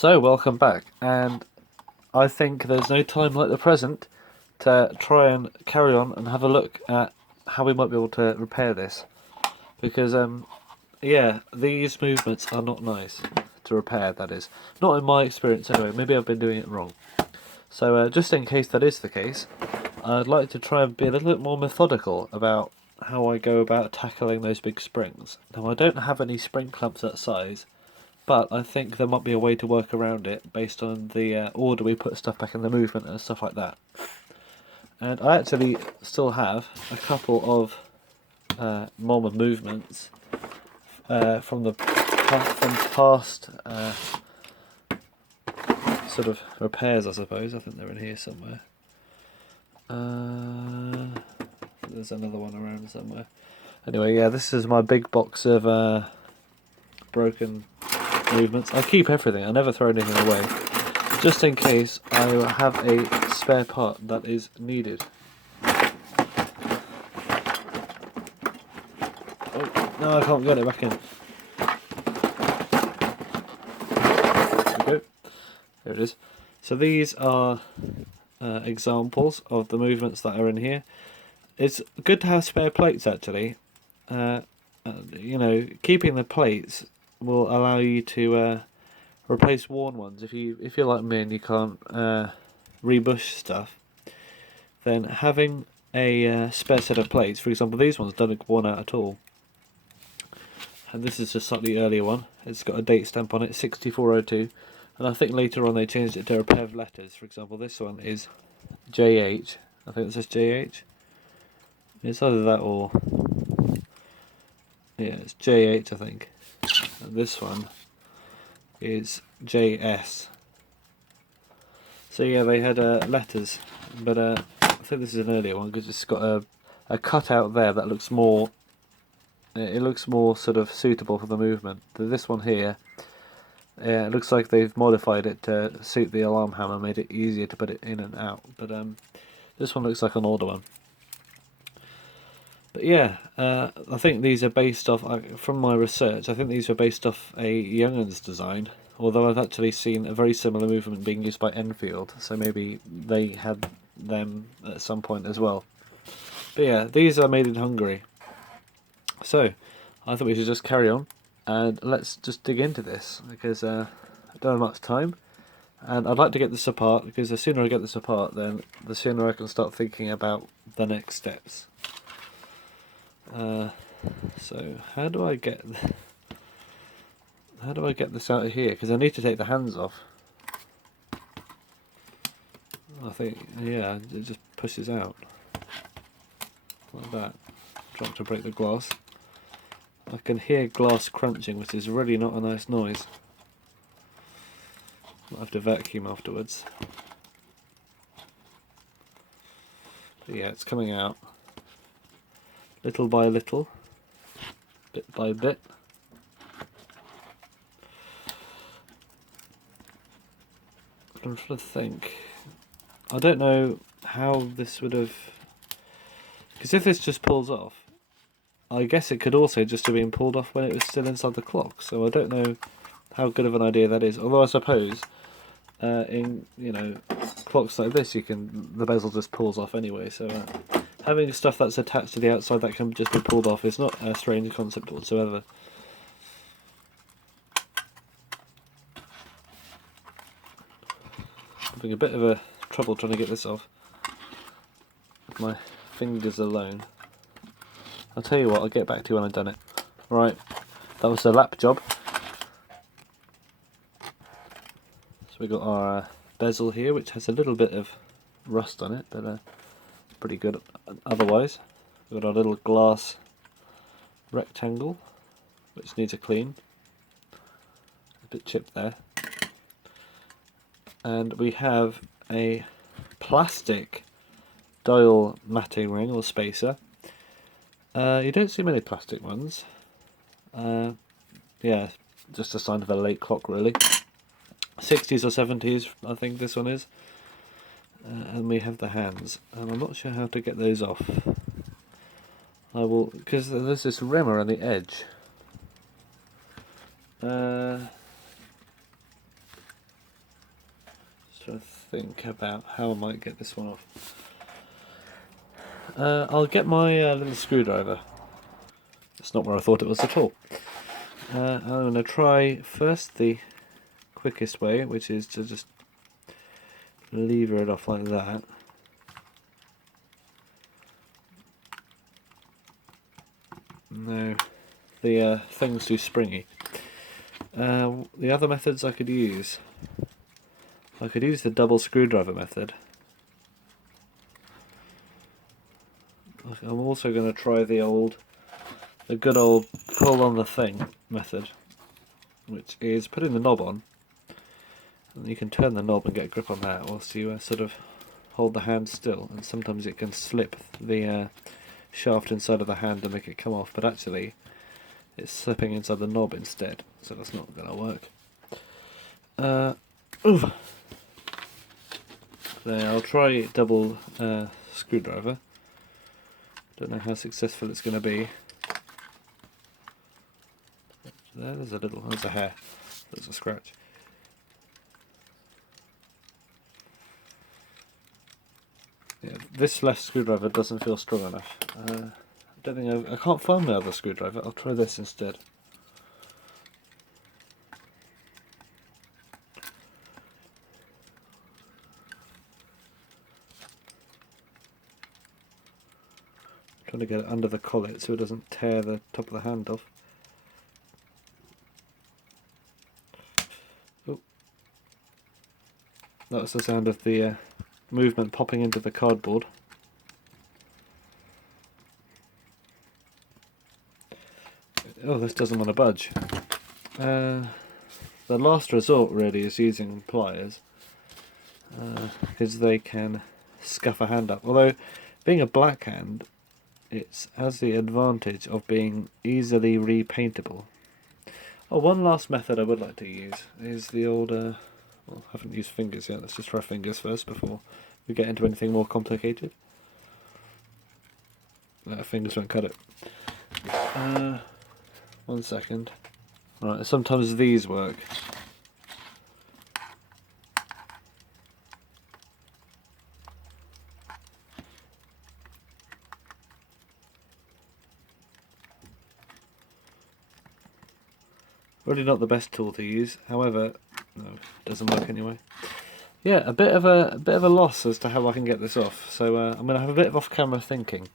So, welcome back, and I think there's no time like the present to try and carry on and have a look at how we might be able to repair this. Because, yeah, these movements are not nice to repair, that is. Not in my experience anyway, maybe I've been doing it wrong. So, just in case that is the case, I'd like to try and be a little bit more methodical about how I go about tackling those big springs. Now, I don't have any spring clamps that size, but I think there might be a way to work around it based on the order we put stuff back in the movement and stuff like that. And I actually still have a couple of normal movements from past sort of repairs, I suppose. I think they're in here somewhere. There's another one around somewhere. Anyway, yeah, this is my big box of broken movements. I keep everything, I never throw anything away, just in case I have a spare part that is needed. Oh, no, I can't get it back in. There we go. There it is. So these are examples of the movements that are in here. It's good to have spare plates actually. You know, keeping the plates will allow you to replace worn ones. If you're like me and you can't rebush stuff, then having a spare set of plates, for example, these ones don't look worn out at all. And this is a slightly earlier one. It's got a date stamp on it, 6402. And I think later on they changed it to a pair of letters. For example, this one is JH. I think it says JH. It's either that or... yeah, it's JH, I think. And this one is JS. So yeah, they had letters, but I think this is an earlier one because it's got a cutout there that looks more. It looks more sort of suitable for the movement. This one here, it looks like they've modified it to suit the alarm hammer, made it easier to put it in and out. But this one looks like an older one. But yeah, I think these are based off, from my research, I think these were based off a Young'uns design, although I've actually seen a very similar movement being used by Enfield, so maybe they had them at some point as well. But yeah, these are made in Hungary. So, I thought we should just carry on, and let's just dig into this, because I don't have much time, and I'd like to get this apart, because the sooner I get this apart, then the sooner I can start thinking about the next steps. So how do I get this out of here? Because I need to take the hands off. I think, yeah, it just pushes out like that. Trying to break the glass. I can hear glass crunching, which is really not a nice noise. I'll have to vacuum afterwards. But yeah, it's coming out little by little, bit by bit. I'm trying to think. I don't know how this would have... because if this just pulls off, I guess it could also just have been pulled off when it was still inside the clock. So I don't know how good of an idea that is. Although I suppose in, you know, clocks like this, the bezel just pulls off anyway. So having stuff that's attached to the outside that can just be pulled off is not a strange concept whatsoever. Having a bit of a trouble trying to get this off with my fingers alone. I'll tell you what, I'll get back to you when I've done it. Right, that was a lap job. So we got our bezel here, which has a little bit of rust on it, but pretty good otherwise. We've got our little glass rectangle, which needs a clean. A bit chipped there. And we have a plastic dial matting ring or spacer. You don't see many plastic ones. Yeah, just a sign of a late clock really. 60s or 70s I think this one is. And we have the hands. And I'm not sure how to get those off. I will, because there's this rim around the edge. trying to think about how I might get this one off. I'll get my little screwdriver. It's not where I thought it was at all. I'm going to try first the quickest way, which is to just lever it off like that. No, the thing's too springy. The other methods I could use the double screwdriver method. I'm also going to try the good old pull on the thing method, which is putting the knob on, and you can turn the knob and get a grip on that whilst you sort of hold the hand still, and sometimes it can slip the shaft inside of the hand and make it come off, but actually it's slipping inside the knob instead, so that's not going to work. There, I'll try double screwdriver. Don't know how successful it's going to be. There's a hair. There's a scratch. Yeah, this left screwdriver doesn't feel strong enough. I can't find my other screwdriver. I'll try this instead. I'm trying to get it under the collet so it doesn't tear the top of the hand off. Oh. That was the sound of the movement popping into the cardboard. Oh, this doesn't want to budge. The last resort really is using pliers, because they can scuff a hand up. Although, being a black hand, it has the advantage of being easily repaintable. Oh, one last method I would like to use is the old... well, I haven't used fingers yet. Let's just try fingers first before we get into anything more complicated. Fingers won't cut it. 1 second. Right, sometimes these work. Really not the best tool to use, however, no, it doesn't work anyway. Yeah, a bit of a loss as to how I can get this off. So I'm going to have a bit of off-camera thinking.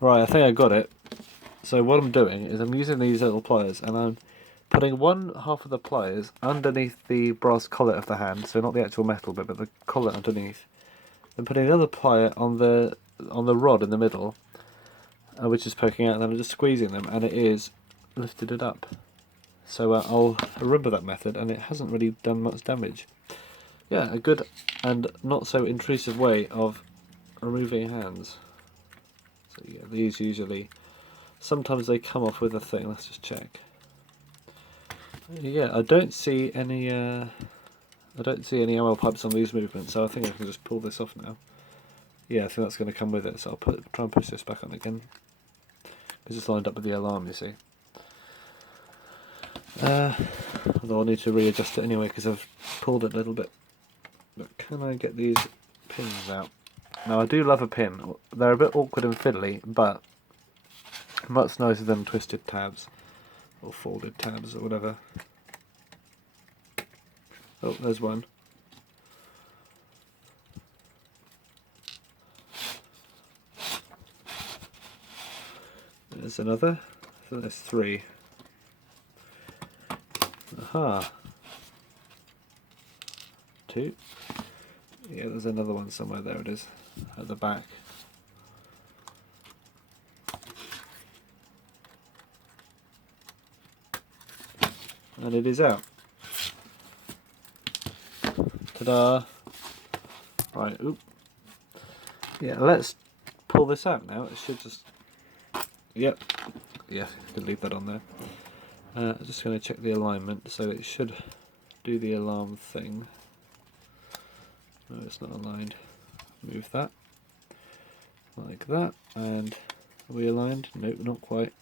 Right, I think I got it. So what I'm doing is I'm using these little pliers, and I'm putting one half of the pliers underneath the brass collet of the hand, so not the actual metal bit, but the collet underneath. Then putting the other plier on the rod in the middle, which is poking out, and then I'm just squeezing them, and it is lifted it up. So I'll remember that method, and it hasn't really done much damage. Yeah, a good and not so intrusive way of removing hands. So yeah, these usually, sometimes they come off with a thing. Let's just check. Yeah, I don't see any ammo pipes on these movements, so I think I can just pull this off now. Yeah, I think that's going to come with it, so I'll try and push this back on again, because it's lined up with the alarm, you see. Although I'll need to readjust it anyway because I've pulled it a little bit. But can I get these pins out? Now I do love a pin. They're a bit awkward and fiddly, but much nicer than twisted tabs or folded tabs or whatever. Oh, there's one. There's another. So there's 3. Aha. 2. Yeah, there's another one somewhere. There it is, at the back. And it is out. Ta-da! Right, oop. Yeah, let's pull this out now. It should just... Yep. Yeah, you can leave that on there. I'm just going to check the alignment, so it should do the alarm thing. No, it's not aligned. Move that. Like that. And are we aligned? Nope, not quite.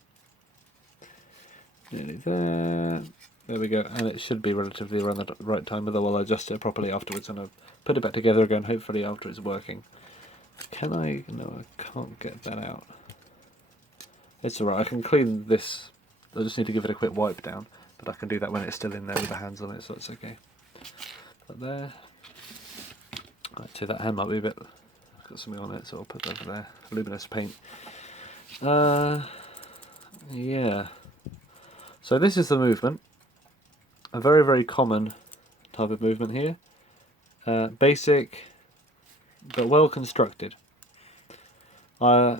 Nearly there. There we go, and it should be relatively around the right time, although I'll adjust it properly afterwards and I'll put it back together again, hopefully after it's working. Can I? No, I can't get that out. It's alright, I can clean this. I just need to give it a quick wipe down, but I can do that when it's still in there with the hands on it, so it's okay. Put there. Actually, that hand might be a bit. Got something on it, so I'll put that over there. Luminous paint. Yeah. So this is the movement. A very, very common type of movement here. Basic, but well constructed. Yeah,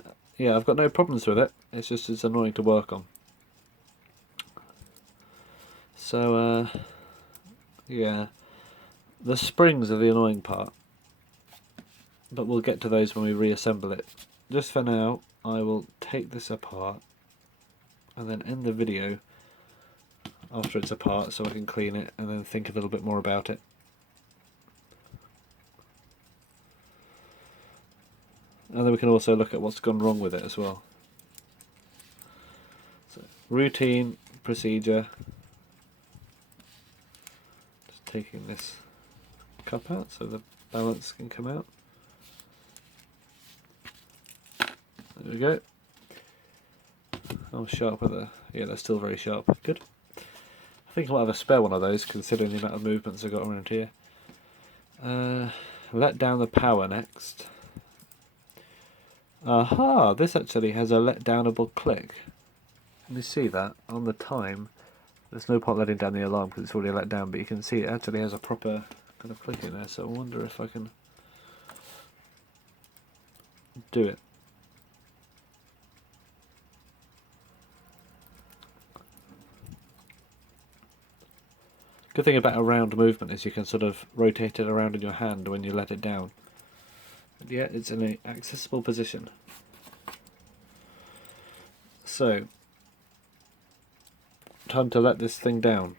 I've got no problems with it. It's just it's annoying to work on. So, yeah, the springs are the annoying part, but we'll get to those when we reassemble it. Just for now, I will take this apart and then end the video after it's apart so I can clean it and then think a little bit more about it. And then we can also look at what's gone wrong with it as well. So, routine, procedure. Just taking this cup out so the balance can come out. There we go. Oh, sharp are the... Yeah, they're still very sharp. Good. I think I might have a spare one of those considering the amount of movements I've got around here. Let down the power next. Aha! This actually has a let downable click. Can you see that? On the time, there's no point letting down the alarm because it's already let down, but you can see it actually has a proper kind of click in there, so I wonder if I can do it. Good thing about a round movement is you can sort of rotate it around in your hand when you let it down. But yeah, it's in an accessible position. So, time to let this thing down.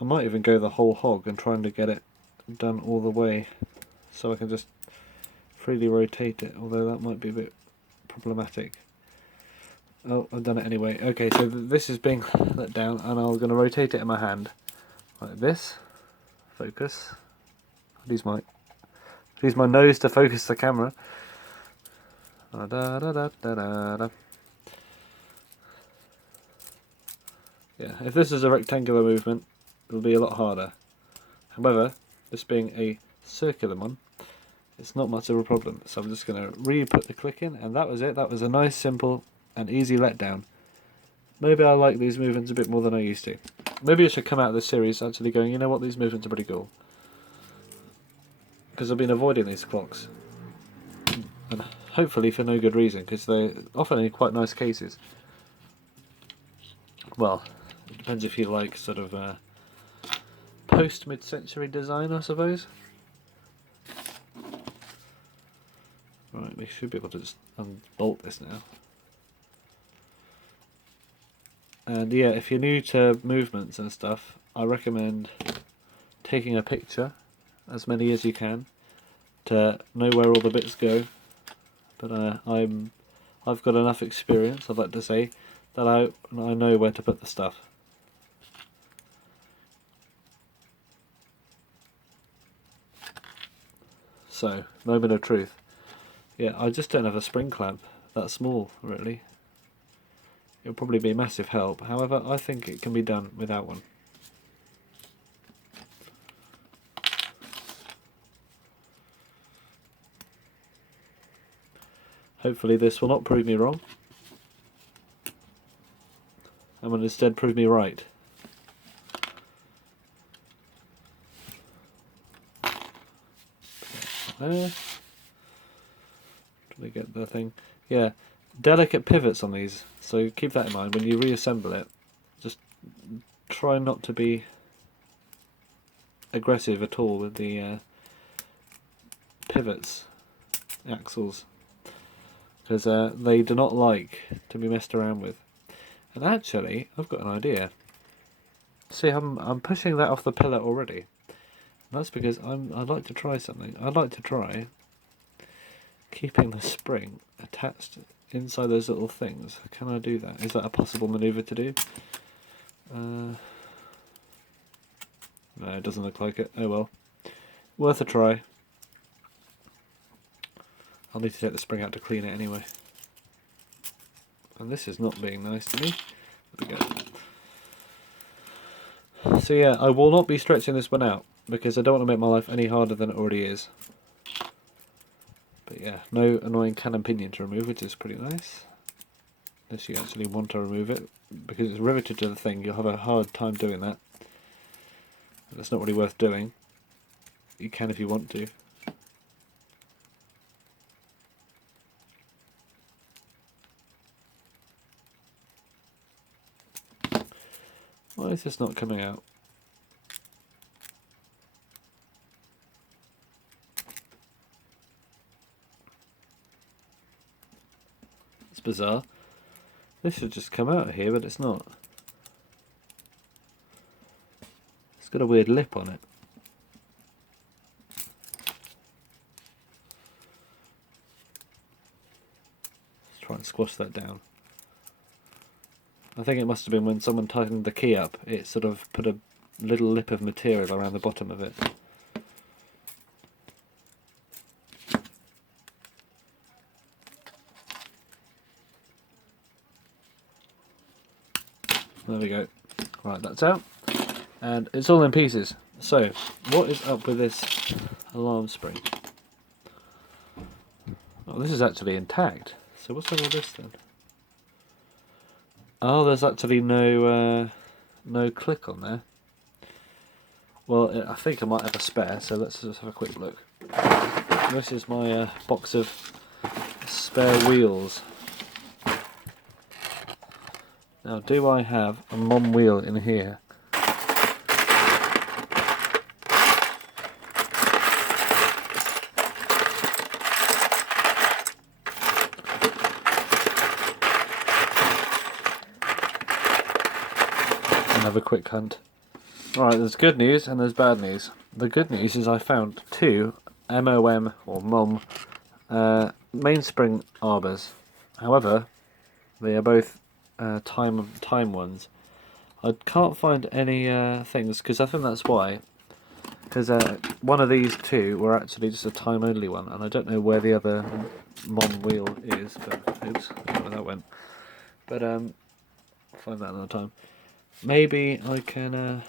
I might even go the whole hog and trying to get it done all the way so I can just freely rotate it, although that might be a bit problematic. Oh, I've done it anyway. Okay, so this is being let down and I'm going to rotate it in my hand like this. Focus. Use my nose to focus the camera. Da, da, da, da, da, da. Yeah, if this is a rectangular movement, it'll be a lot harder. However, this being a circular one, it's not much of a problem. So I'm just going to re-put the click in, and that was it. That was a nice, simple, and easy letdown. Maybe I like these movements a bit more than I used to. Maybe I should come out of this series actually going, you know what, these movements are pretty cool. Because I've been avoiding these clocks. And hopefully for no good reason, because they're often in quite nice cases. Well, it depends if you like sort of post-mid-century design, I suppose. Right, we should be able to just unbolt this now. And yeah, if you're new to movements and stuff, I recommend taking a picture, as many as you can, to know where all the bits go. But I've got enough experience, I'd like to say, that I know where to put the stuff. So, moment of truth. Yeah, I just don't have a spring clamp that small, really. It'll probably be a massive help. However, I think it can be done without one. Hopefully this will not prove me wrong. And will instead prove me right. There. Trying to get the thing. Yeah, delicate pivots on these, so keep that in mind when you reassemble it. Just try not to be aggressive at all with the pivots, axles, because they do not like to be messed around with. And actually, I've got an idea. See, I'm pushing that off the pillar already. That's because I'd like to try something. I'd like to try keeping the spring attached inside those little things. Can I do that? Is that a possible manoeuvre to do? No, it doesn't look like it. Oh well. Worth a try. I'll need to take the spring out to clean it anyway. And this is not being nice to me. There we go. So yeah, I will not be stretching this one out because I don't want to make my life any harder than it already is. But yeah, no annoying cannon pinion to remove, which is pretty nice. Unless you actually want to remove it, because it's riveted to the thing, you'll have a hard time doing that. That's not really worth doing. You can if you want to. Why is this not coming out? It's bizarre. This should just come out of here, but it's not. It's got a weird lip on it. Let's try and squash that down. I think it must have been when someone tightened the key up, it sort of put a little lip of material around the bottom of it. There we go. Right, that's out. And it's all in pieces. So, what is up with this alarm spring? Oh, this is actually intact. So what's wrong with this then? Oh, there's actually no click on there. Well, I think I might have a spare, so let's just have a quick look. This is my box of spare wheels. Now, do I have a mom wheel in here? Have a quick hunt. Alright, there's good news and there's bad news. The good news is I found two MOM or MOM mainspring arbors. However, they are both time ones. I can't find any things, because I think that's why. Because one of these two were actually just a time only one, and I don't know where the other MOM wheel is. But oops, I don't know where that went. But I'll find that another time. Maybe I can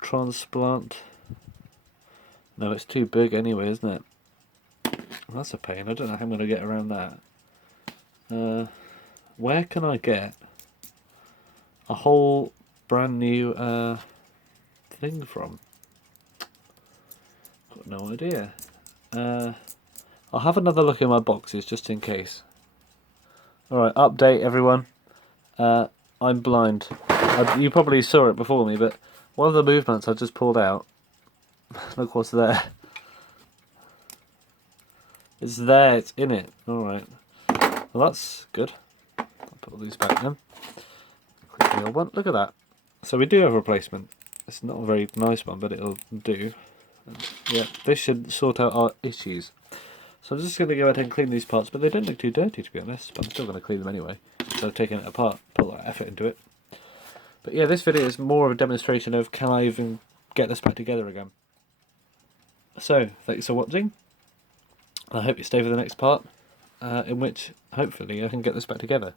transplant. No, it's too big anyway, isn't it? Well, that's a pain. I don't know how I'm going to get around that. Where can I get a whole brand new thing from? Got no idea. I'll have another look in my boxes just in case. Alright, update everyone. I'm blind. You probably saw it before me, but one of the movements I just pulled out, look what's there. It's there, it's in it. Alright. Well, that's good. I'll put all these back then. Quick the old one. Look at that. So we do have a replacement. It's not a very nice one, but it'll do. And yeah, this should sort out our issues. So I'm just going to go ahead and clean these parts, but they don't look too dirty to be honest, but I'm still going to clean them anyway. So I've taken it apart, put a lot of effort into it. But yeah, this video is more of a demonstration of can I even get this back together again. So, thanks for watching. I hope you stay for the next part, in which hopefully I can get this back together.